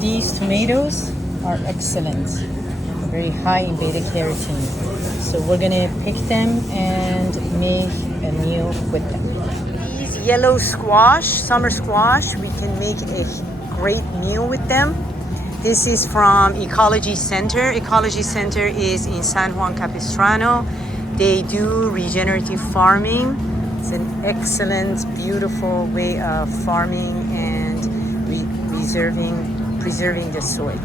these tomatoes are excellent, very high in beta carotene. So we're gonna pick them and make a meal with them. These yellow squash, summer squash, we can make a great meal with them. This is from Ecology Center. Ecology Center is in San Juan Capistrano. They do regenerative farming. It's an excellent, beautiful way of farming and preserving the soil.